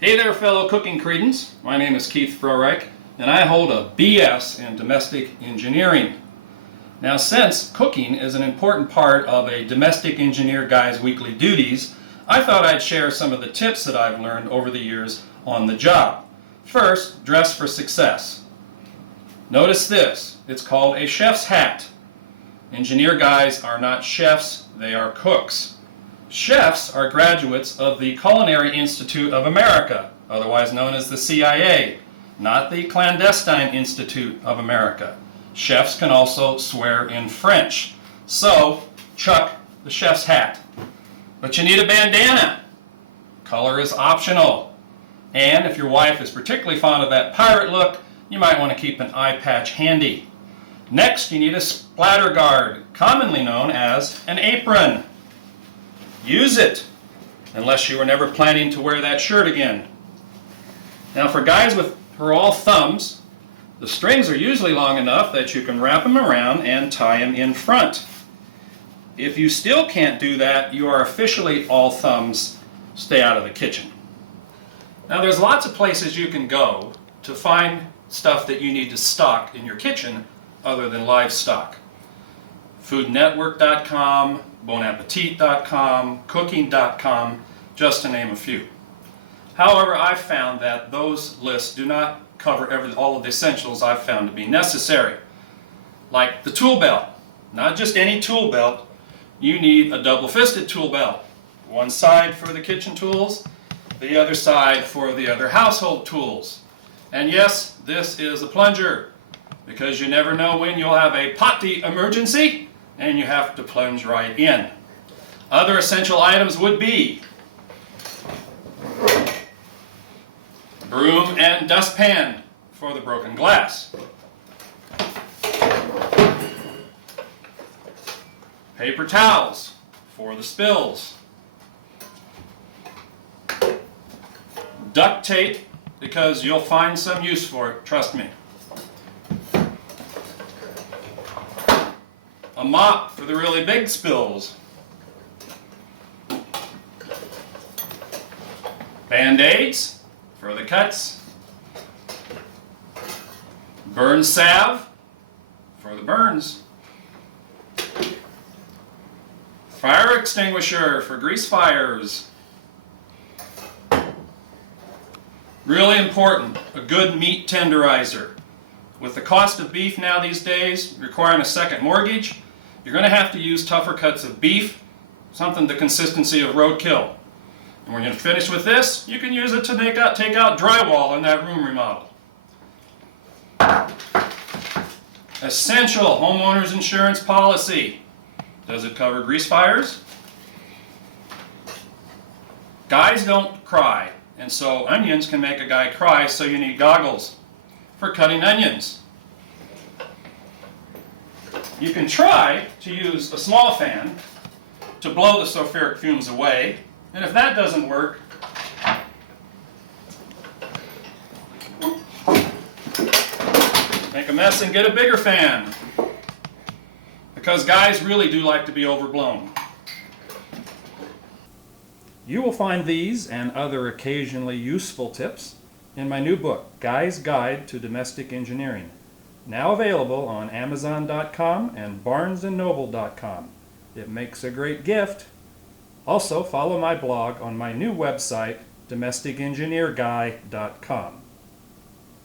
Hey there, fellow cooking cretins. My name is Keith Froreich, and I hold a BS in domestic engineering. Now, since cooking is an important part of a domestic engineer guy's weekly duties, I thought I'd share some of the tips that I've learned over the years on the job. First, dress for success. Notice this. It's called a chef's hat. Engineer guys are not chefs, they are cooks. Chefs are graduates of the Culinary Institute of America, otherwise known as the CIA, not the Clandestine Institute of America. Chefs can also swear in French. So, chuck the chef's hat. But you need a bandana. Color is optional. And if your wife is particularly fond of that pirate look, you might want to keep an eye patch handy. Next, you need a splatter guard, commonly known as an apron. Use it, unless you were never planning to wear that shirt again. Now, for guys with all thumbs, the strings are usually long enough that you can wrap them around and tie them in front. If you still can't do that, you are officially all thumbs. Stay out of the kitchen. Now, there's lots of places you can go to find stuff that you need to stock in your kitchen other than livestock. FoodNetwork.com, BonAppetit.com, Cooking.com, just to name a few. However, I've found that those lists do not cover all of the essentials I've found to be necessary. Like the tool belt. Not just any tool belt. You need a double-fisted tool belt. One side for the kitchen tools, the other side for the other household tools. And yes, this is a plunger, because you never know when you'll have a potty emergency and you have to plunge right in. Other essential items would be broom and dustpan for the broken glass, paper towels for the spills, duct tape, because you'll find some use for it, trust me. A mop for the really big spills. Band-aids for the cuts. Burn salve for the burns. Fire extinguisher for grease fires. Really important, a good meat tenderizer. With the cost of beef now these days requiring a second mortgage, you're going to have to use tougher cuts of beef, something the consistency of roadkill. And when you're finished with this, you can use it to take out drywall in that room remodel. Essential homeowner's insurance policy. Does it cover grease fires? Guys don't cry, and so onions can make a guy cry, so you need goggles for cutting onions. You can try to use a small fan to blow the sulfuric fumes away, and if that doesn't work, make a mess and get a bigger fan, because guys really do like to be overblown. You will find these and other occasionally useful tips in my new book, Guy's Guide to Domestic Engineering, now available on Amazon.com and BarnesandNoble.com. It makes a great gift. Also, follow my blog on my new website, DomesticEngineerGuy.com.